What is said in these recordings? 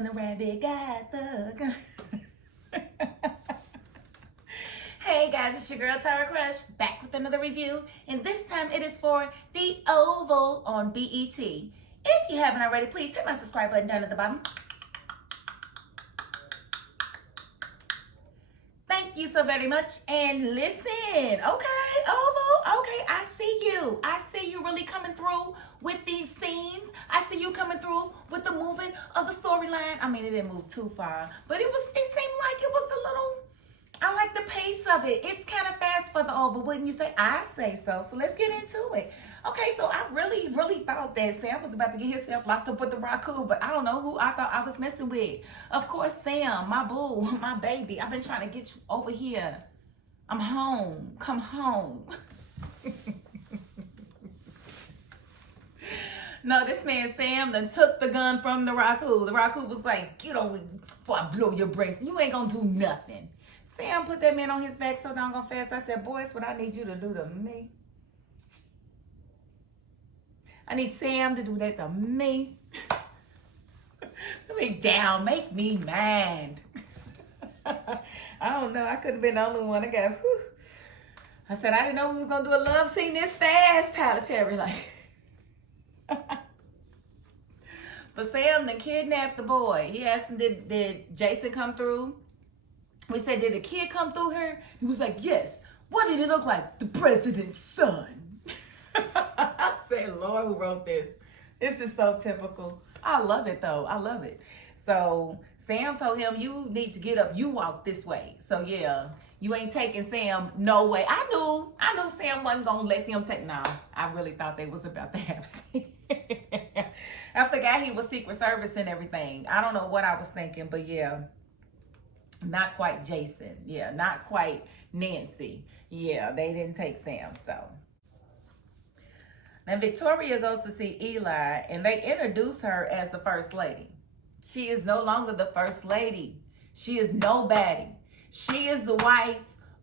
when the rabbit got the gun. Hey guys, it's your girl Tara Crush back with another review, and this time it is for The Oval on BET. If you haven't already, please hit my subscribe button down at the bottom. Thank you so very much, and listen, okay, Oval, okay, I see you really coming through with these scenes. I see you coming through with the moving of the storyline. I mean, it didn't move too far, but it seemed like it was a little, I like the pace of it. It's kind of fast for the Oval, wouldn't you say? I say so. So let's get into it. Okay, so I really thought that Sam was about to get himself locked up with the raccoon, but I don't know who I thought I was messing with. Of course, Sam, my boo, my baby. I've been trying to get you over here. I'm home. Come home. No, this man Sam done took the gun from the raccoon. The raccoon was like, get over before I blow your brains. You ain't gonna do nothing. Sam put that man on his back so doggone fast. I said, boy, it's what I need you to do to me. I need Sam to do that to me. Let me down, make me mad. I don't know. I could have been the only one. I said, I didn't know we was going to do a love scene this fast, Tyler Perry. Like, but Sam done kidnapped the boy. He asked him, did Jason come through? We said, did the kid come through here? He was like, yes. What did it look like? The president's son. I said, Lord, who wrote this? This is so typical. I love it, though. I love it. So Sam told him, you need to get up. You walk this way. So, yeah, you ain't taking Sam no way. I knew Sam wasn't going to let them take. No, I really thought they was about to have sex. I forgot he was Secret Service and everything. I don't know what I was thinking, but, yeah. Not quite Jason. Yeah, not quite Nancy. Yeah, they didn't take Sam, so. Now, Victoria goes to see Eli, and they introduce her as the First Lady. She is no longer the First Lady. She is nobody. She is the wife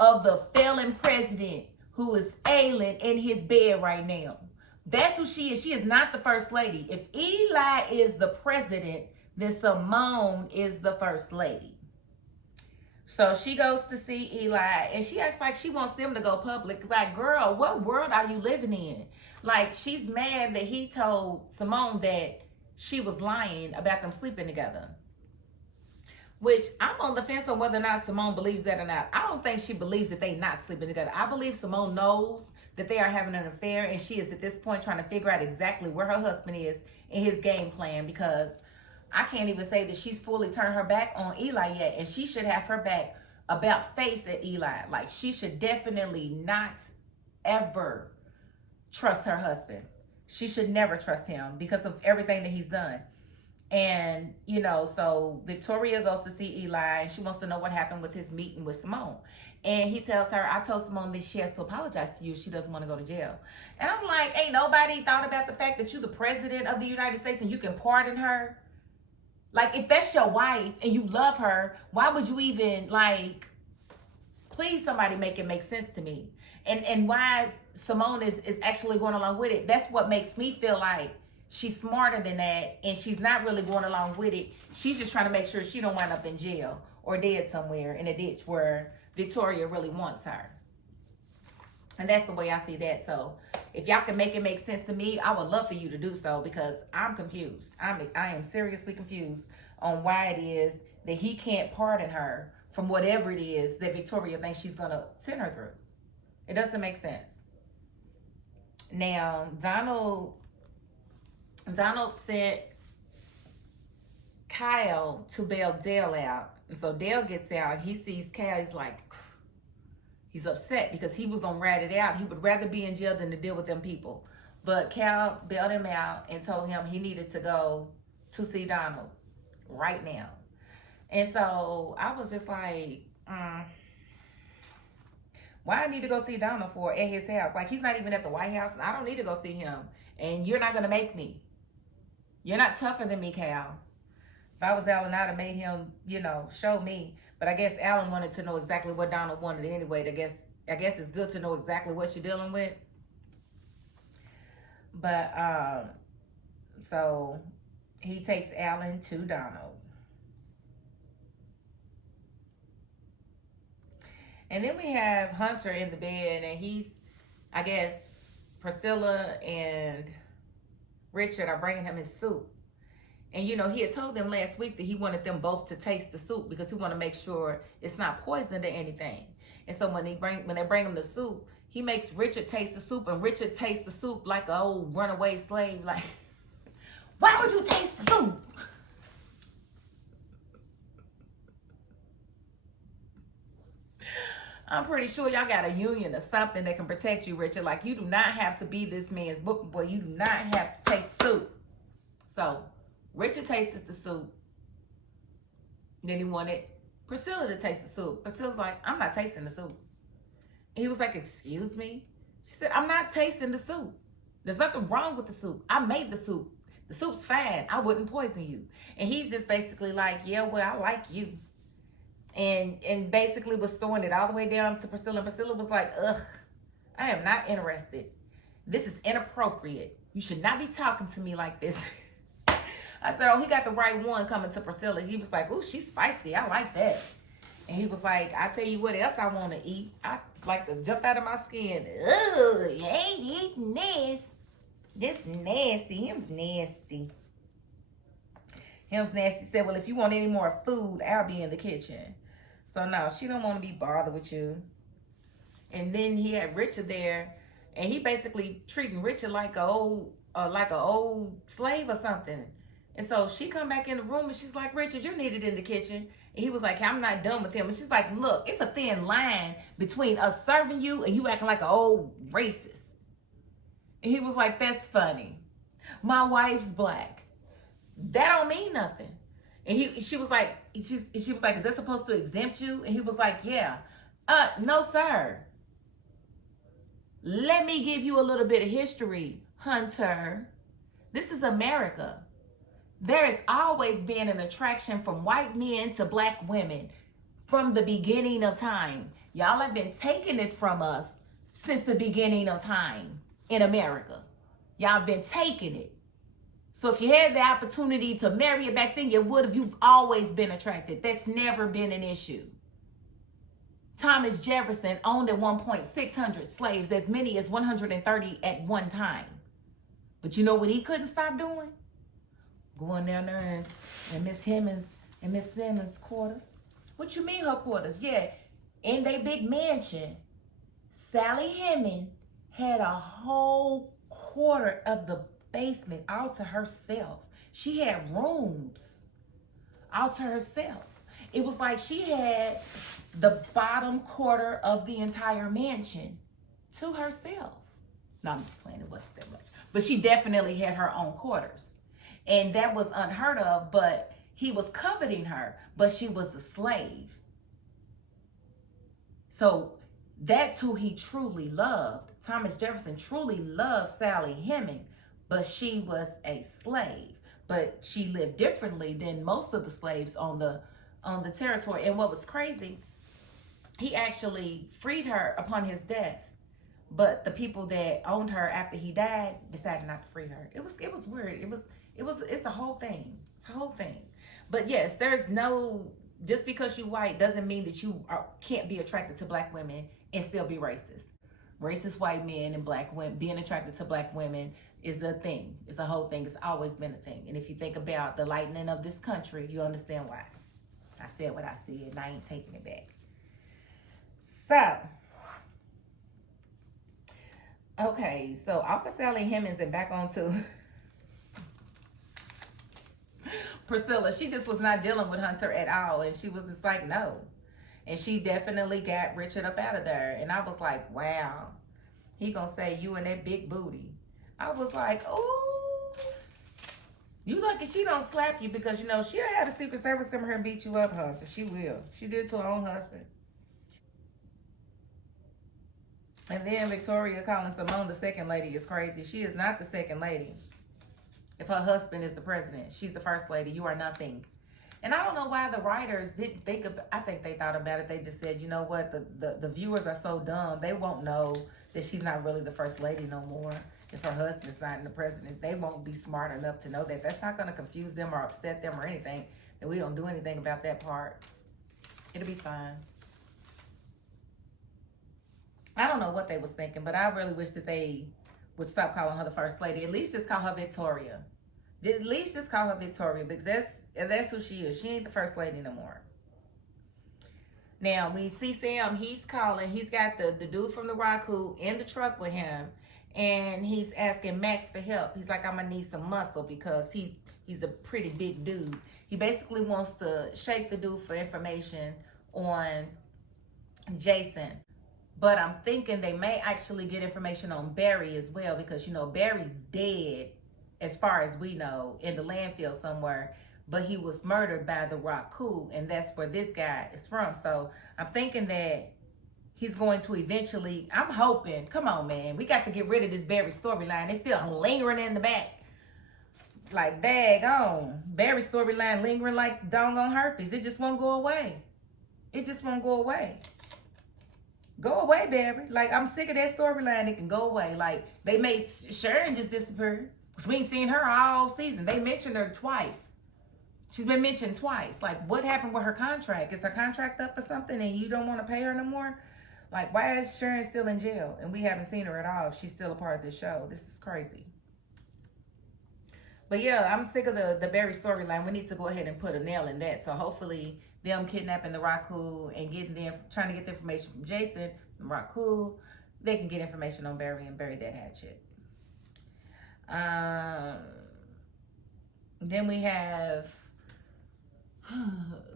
of the failing president who is ailing in his bed right now. That's who she is. She is not the First Lady. If Eli is the president, then Simone is the First Lady. So she goes to see Eli, and she acts like she wants them to go public. Like, girl, what world are you living in? Like, she's mad that he told Simone that she was lying about them sleeping together. Which, I'm on the fence on whether or not Simone believes that or not. I don't think she believes that they not sleeping together. I believe Simone knows that they are having an affair, and she is at this point trying to figure out exactly where her husband is in his game plan, because I can't even say that she's fully turned her back on Eli yet, and she should have her back about face at Eli. Like, she should definitely not ever trust her husband. She should never trust him because of everything that he's done. And, you know, so Victoria goes to see Eli, and she wants to know what happened with his meeting with Simone. And he tells her, I told Simone that she has to apologize to you. She doesn't want to go to jail. And I'm like, ain't nobody thought about the fact that you're the president of the United States and you can pardon her? Like, if that's your wife and you love her, why would you even, like, please somebody make it make sense to me. And why Simone is actually going along with it. That's what makes me feel like she's smarter than that, and she's not really going along with it. She's just trying to make sure she don't wind up in jail or dead somewhere in a ditch where Victoria really wants her. And that's the way I see that. So if y'all can make it make sense to me, I would love for you to do so, because I'm confused. I am seriously confused on why it is that he can't pardon her from whatever it is that Victoria thinks she's going to send her through. It doesn't make sense. Now, Donald sent Kyle to bail Dale out. And so Dale gets out. He sees Kyle. He's upset because he was going to rat it out. He would rather be in jail than to deal with them people. But Cal bailed him out and told him he needed to go to see Donald right now. And so I was just like, why I need to go see Donald for at his house? Like, he's not even at the White House, and I don't need to go see him. And you're not going to make me. You're not tougher than me, Cal. If I was Alan, I'd have made him, you know, show me. But I guess Alan wanted to know exactly what Donald wanted anyway. I guess it's good to know exactly what you're dealing with. But, so he takes Alan to Donald. And then we have Hunter in the bed, and I guess, Priscilla and Richard are bringing him his soup. And he had told them last week that he wanted them both to taste the soup because he wanted to make sure it's not poisoned or anything. And so when they bring him the soup, he makes Richard taste the soup, and Richard tastes the soup like an old runaway slave. Like, why would you taste the soup? I'm pretty sure y'all got a union or something that can protect you, Richard. Like, you do not have to be this man's book boy. You do not have to taste soup. So Richard tasted the soup. Then he wanted Priscilla to taste the soup. Priscilla's like, I'm not tasting the soup. And he was like, excuse me? She said, I'm not tasting the soup. There's nothing wrong with the soup. I made the soup. The soup's fine. I wouldn't poison you. And he's just basically like, yeah, well, I like you. And basically was throwing it all the way down to Priscilla. And Priscilla was like, ugh, I am not interested. This is inappropriate. You should not be talking to me like this. I said, oh, he got the right one coming to Priscilla. He was like, ooh, she's feisty. I like that. And he was like, I tell you what else I want to eat. I like to jump out of my skin. Ugh, you ain't eating this. This nasty. Him's nasty. Him's nasty. Said, well, if you want any more food, I'll be in the kitchen. So no, she don't want to be bothered with you. And then he had Richard there, and he basically treating Richard like a old slave or something. And so she come back in the room and she's like, Richard, you're needed in the kitchen. And he was like, I'm not done with him. And she's like, look, it's a thin line between us serving you and you acting like an old racist. And he was like, that's funny. My wife's black. That don't mean nothing. And she was like, is that supposed to exempt you? And he was like, yeah. No, sir. Let me give you a little bit of history, Hunter. This is America. There has always been an attraction from white men to black women from the beginning of time. Y'all have been taking it from us since the beginning of time in America. Y'all have been taking it. So if you had the opportunity to marry it back then, you would have. You've always been attracted. That's never been an issue. Thomas Jefferson owned at one point 600 slaves, as many as 130 at one time. But you know what he couldn't stop doing? Going down there in Miss Hemmings and Miss Simmons' quarters. What you mean her quarters? Yeah, in their big mansion, Sally Heming had a whole quarter of the basement all to herself. She had rooms all to herself. It was like she had the bottom quarter of the entire mansion to herself. No, I'm just playing. It wasn't that much. But she definitely had her own quarters. And that was unheard of, but he was coveting her, but she was a slave. So that's who he truly loved. Thomas Jefferson truly loved Sally Heming, but she was a slave. But she lived differently than most of the slaves on the territory. And what was crazy, he actually freed her upon his death. But the people that owned her after he died decided not to free her. It was weird. It's a whole thing. It's a whole thing. But yes, there's no, just because you white doesn't mean that you can't be attracted to black women and still be racist. Racist white men and black women, being attracted to black women is a thing. It's a whole thing. It's always been a thing. And if you think about the lightning of this country, you understand why. I said what I said and I ain't taking it back. So, okay, so off of Sally Hemings and back on to Priscilla. She just was not dealing with Hunter at all. And she was just like, no. And she definitely got Richard up out of there. And I was like, wow. He gonna say you and that big booty. I was like, oh. You lucky she don't slap you because, she'll have the Secret Service come here and beat you up, Hunter. She will. She did to her own husband. And then Victoria calling Simone the second lady is crazy. She is not the second lady. If her husband is the president, she's the first lady. You are nothing. And I don't know why the writers didn't think of, I think they thought about it. They just said, you know what, the viewers are so dumb. They won't know that she's not really the first lady no more. If her husband's not in the president, they won't be smart enough to know that. That's not going to confuse them or upset them or anything. And we don't do anything about that part. It'll be fine. I don't know what they was thinking, but I really wish that they would stop calling her the first lady. At least just call her Victoria. At least just call her Victoria, because that's who she is. She ain't the first lady no more. Now we see Sam. He's calling. He's got the dude from the Raku in the truck with him, and he's asking Max for help. He's like, I'm gonna need some muscle because he's a pretty big dude. He basically wants to shake the dude for information on Jason. But I'm thinking they may actually get information on Barry as well, because, you know, Barry's dead, as far as we know, in the landfill somewhere. But he was murdered by the Raku, and that's where this guy is from. So I'm thinking that he's going to eventually, I'm hoping, come on, man, we got to get rid of this Barry storyline. It's still lingering in the back. Like, daggone. Barry storyline lingering like doggone herpes. It just won't go away. It just won't go away. Go away, Barry. Like, I'm sick of that storyline. It can go away. Like, they made Sharon just disappear. Because we ain't seen her all season. They mentioned her twice. She's been mentioned twice. Like, what happened with her contract? Is her contract up or something and you don't want to pay her no more? Like, why is Sharon still in jail? And we haven't seen her at all if she's still a part of this show. This is crazy. But yeah, I'm sick of the Barry storyline. We need to go ahead and put a nail in that. So hopefully them kidnapping the Raku and trying to get the information from Jason, from Raku, they can get information on Barry and bury that hatchet. Then we have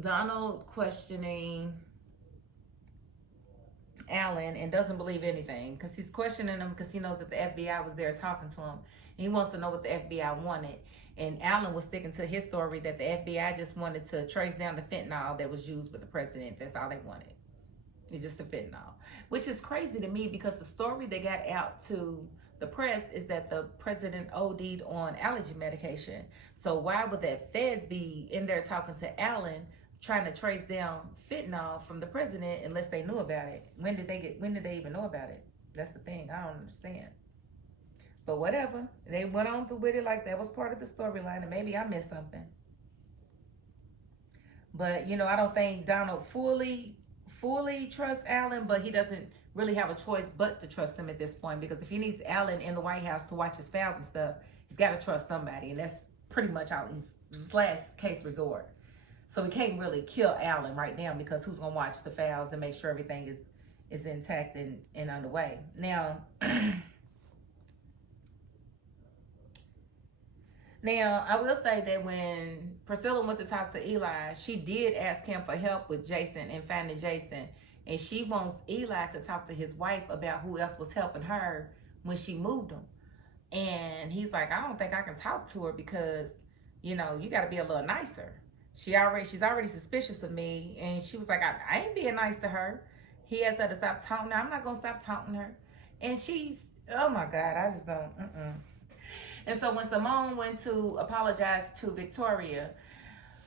Donald questioning Alan and doesn't believe anything, because he's questioning him because he knows that the FBI was there talking to him. He wants to know what the FBI wanted. And Alan was sticking to his story that the FBI just wanted to trace down the fentanyl that was used with the president. That's all they wanted. It's just the fentanyl. Which is crazy to me, because the story they got out to the press is that the president OD'd on allergy medication. So why would that feds be in there talking to Alan, trying to trace down fentanyl from the president, unless they knew about it? When did they even know about it? That's the thing. I don't understand. But whatever. They went on through with it like that was part of the storyline, and maybe I missed something. But, you know, I don't think Donald fully trusts Alan, but he doesn't really have a choice but to trust him at this point, because if he needs Alan in the White House to watch his files and stuff, he's got to trust somebody, and that's pretty much all his last case resort. So we can't really kill Alan right now, because who's going to watch the files and make sure everything is intact and underway. Now, I will say that when Priscilla went to talk to Eli, she did ask him for help with Jason and finding Jason. And she wants Eli to talk to his wife about who else was helping her when she moved him. And he's like, I don't think I can talk to her because, you know, you got to be a little nicer. She's already suspicious of me. And she was like, I ain't being nice to her. He asked her to stop taunting her. I'm not going to stop taunting her. And she's, oh my God, I just don't, And so when Simone went to apologize to Victoria,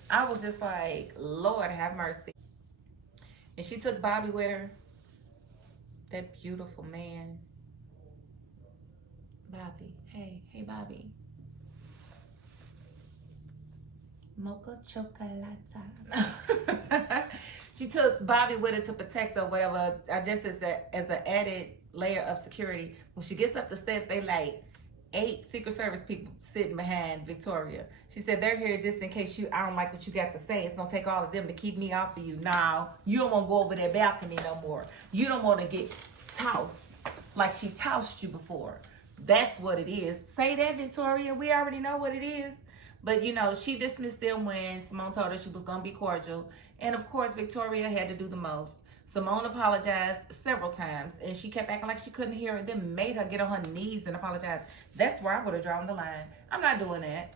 I was just like, Lord have mercy. And she took Bobby with her. That beautiful man. Bobby. Hey Bobby. Mocha chocolata. She took Bobby with her to protect her, whatever. I just as an added layer of security. When she gets up the steps, they like 8 Secret Service people sitting behind Victoria. She said, they're here just in case I don't like what you got to say. It's going to take all of them to keep me off of you. Now, you don't want to go over that balcony no more. You don't want to get tossed like she tossed you before. That's what it is. Say that, Victoria. We already know what it is. But, you know, she dismissed them when Simone told her she was going to be cordial. And, of course, Victoria had to do the most. Simone apologized several times, and she kept acting like she couldn't hear it, then made her get on her knees and apologize. That's where I would have drawn the line. I'm not doing that.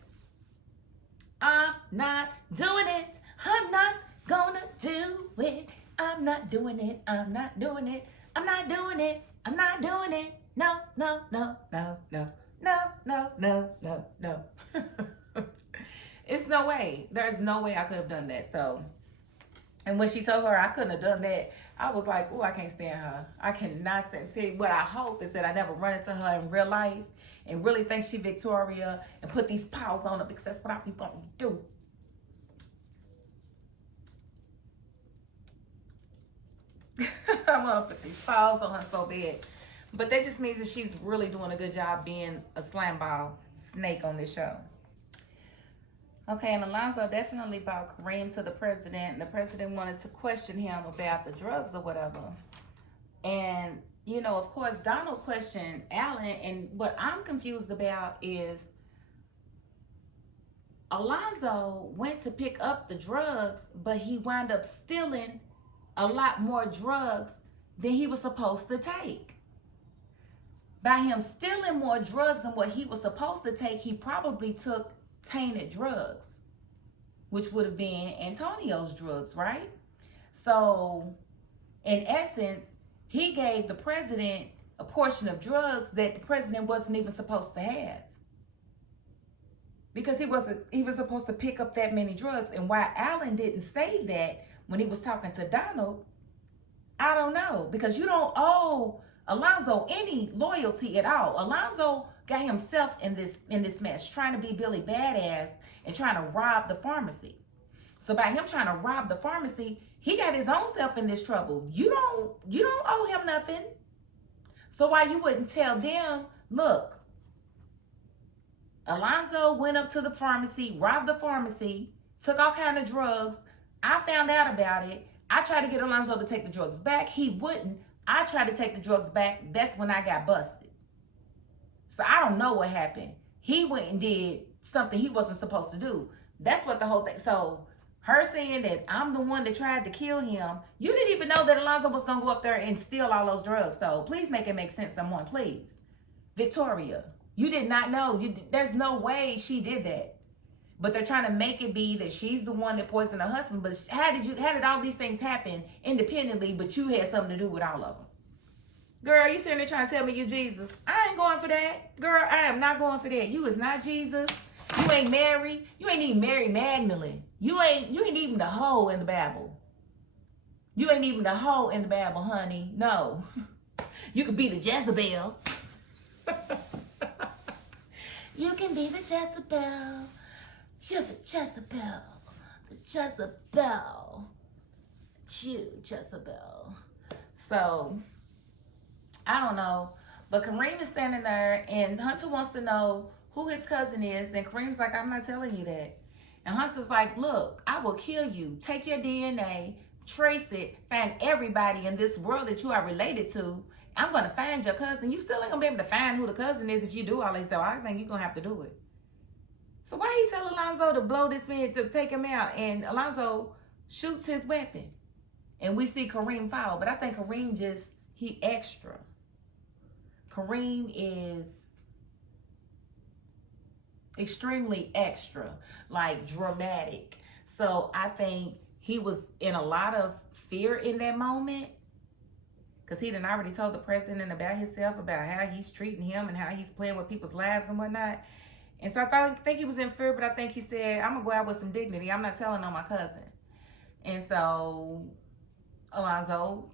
I'm not doing it. I'm not gonna do it. I'm not doing it. I'm not doing it. I'm not doing it. I'm not doing it. No, no, no, no, no, no, no, no, no, no. It's no way. There's no way I could have done that. So, and when she told her I couldn't have done that, I was like, oh, I can't stand her. I cannot stand. See, what I hope is that I never run into her in real life and really think she Victoria and put these paws on her, because that's what I be going to do. I want to put these paws on her so bad. But that just means that she's really doing a good job being a slam ball snake on this show. Okay, and Alonzo definitely brought Kareem to the president, and the president wanted to question him about the drugs or whatever. And, you know, of course, Donald questioned Alan, and what I'm confused about is Alonzo went to pick up the drugs, but he wound up stealing a lot more drugs than he was supposed to take. By him stealing more drugs than what he was supposed to take, he probably took tainted drugs, which would have been Antonio's drugs, right? So, in essence, he gave the president a portion of drugs that the president wasn't even supposed to have. Because he was supposed to pick up that many drugs. And why Alan didn't say that when he was talking to Donald, I don't know. Because you don't owe Alonzo any loyalty at all. Alonzo got himself in this mess, trying to be Billy Badass and trying to rob the pharmacy. So by him trying to rob the pharmacy, he got his own self in this trouble. You don't owe him nothing. So why you wouldn't tell them, look, Alonzo went up to the pharmacy, robbed the pharmacy, took all kind of drugs. I found out about it. I tried to get Alonzo to take the drugs back. He wouldn't. I tried to take the drugs back. That's when I got busted. So I don't know what happened. He went and did something he wasn't supposed to do. That's what the whole thing. So her saying that I'm the one that tried to kill him, you didn't even know that Alonzo was going to go up there and steal all those drugs. So please make it make sense, someone, please. Victoria, you did not know. There's no way she did that. But they're trying to make it be that she's the one that poisoned her husband. But how did all these things happen independently, but you had something to do with all of them? Girl, you sitting there trying to tell me you Jesus. I ain't going for that. Girl, I am not going for that. You is not Jesus. You ain't Mary. You ain't even Mary Magdalene. You ain't even the hoe in the Bible. You ain't even the hoe in the Bible, honey. No. You could be the Jezebel. You can be the Jezebel. You're the Jezebel. The Jezebel. You, Jezebel. So, I don't know. But Kareem is standing there, and Hunter wants to know who his cousin is. And Kareem's like, I'm not telling you that. And Hunter's like, look, I will kill you. Take your DNA, trace it, find everybody in this world that you are related to. I'm going to find your cousin. You still ain't going to be able to find who the cousin is if you do all this. So I think you're going to have to do it. So why he tell Alonzo to blow this man, to take him out? And Alonzo shoots his weapon. And we see Kareem fall. But I think Kareem he extra. Kareem is extremely extra, like dramatic. So I think he was in a lot of fear in that moment, because he done already told the president about himself, about how he's treating him and how he's playing with people's lives and whatnot. And so I think he was in fear, but I think he said, I'm gonna go out with some dignity. I'm not telling on my cousin. And so Alonzo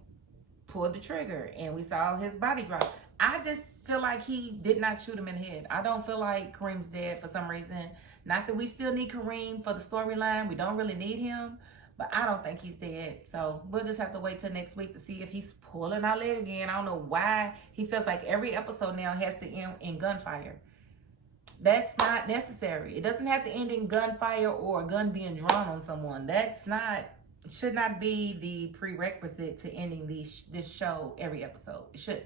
pulled the trigger and we saw his body drop. I just feel like he did not shoot him in the head. I don't feel like Kareem's dead for some reason. Not that we still need Kareem for the storyline. We don't really need him, but I don't think he's dead. So we'll just have to wait till next week to see if he's pulling our leg again. I don't know why he feels like every episode now has to end in gunfire. That's not necessary. It doesn't have to end in gunfire or a gun being drawn on someone. Should not be the prerequisite to ending this show every episode. It shouldn't.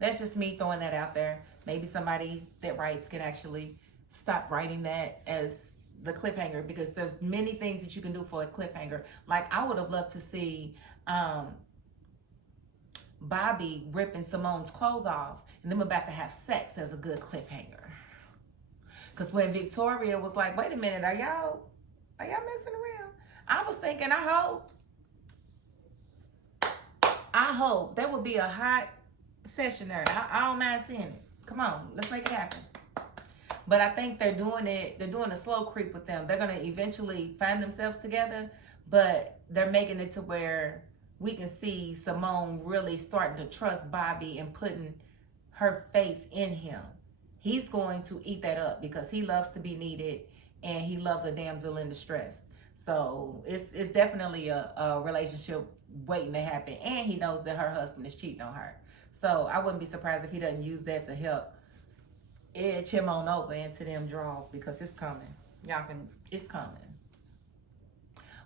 That's just me throwing that out there. Maybe somebody that writes can actually stop writing that as the cliffhanger, because there's many things that you can do for a cliffhanger. Like, I would have loved to see Bobby ripping Simone's clothes off and them about to have sex as a good cliffhanger. Because when Victoria was like, wait a minute, are y'all messing around? I was thinking, I hope that would be a hot session there. I don't mind seeing it. Come on, let's make it happen. But I think they're doing a slow creep with them. They're going to eventually find themselves together, but they're making it to where we can see Simone really starting to trust Bobby and putting her faith in him. He's going to eat that up because he loves to be needed and he loves a damsel in distress. So it's definitely a relationship waiting to happen. And he knows that her husband is cheating on her. So I wouldn't be surprised if he doesn't use that to help edge him on over into them draws, because it's coming. It's coming.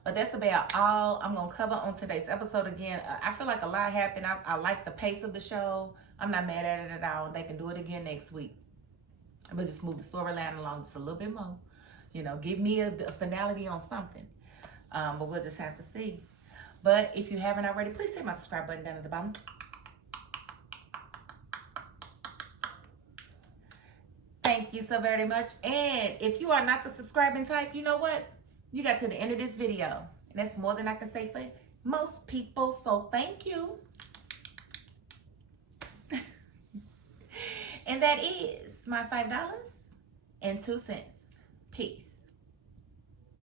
But that's about all I'm going to cover on today's episode. Again, I feel like a lot happened. I like the pace of the show. I'm not mad at it at all. They can do it again next week. But just move the storyline along just a little bit more. You know, give me a finality on something. But we'll just have to see. But if you haven't already, please hit my subscribe button down at the bottom. Thank you so very much. And if you are not the subscribing type, you know what? You got to the end of this video. And that's more than I can say for most people. So thank you. And that is my $5.02. Peace.